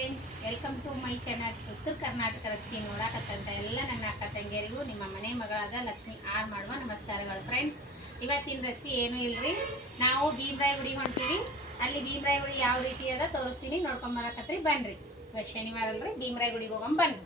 Friends, welcome to my channel. ಉತ್ತರ Karnataka recipe ನೋಡಾಕತ್ತಂತ ಎಲ್ಲ ನನ್ನ ಅಕ್ಕ ತಂಗಿಯರಿಗೂ ನಿಮ್ಮ ಮನೆ ಮಗಳಾದ ಲಕ್ಷ್ಮಿ ಆರ್ ಮಾಡುವ ನಮಸ್ಕಾರಗಳು. ಫ್ರೆಂಡ್ಸ್, ಇವತ್ತಿನ ರೆಸಿಪಿ ಏನೂ ಇಲ್ಲರಿ, ನಾವು ಭೀಮರಾಯ ಗುಡಿಗೆ ಹೊಂಟೀವಿ. ಅಲ್ಲಿ ಭೀಮರಾಯ ಗುಡಿ ಯಾವ ರೀತಿ ಅದ ತೋರಿಸ್ತೀನಿ, ನೋಡ್ಕೊಂಬರಕತ್ರಿ. ಬನ್ರಿ, ಇವತ್ತು ಶನಿವಾರ ಅಲ್ರಿ, ಭೀಮರಾಯ ಗುಡಿಗೆ ಹೋಗಂ ಬನ್ನಿ.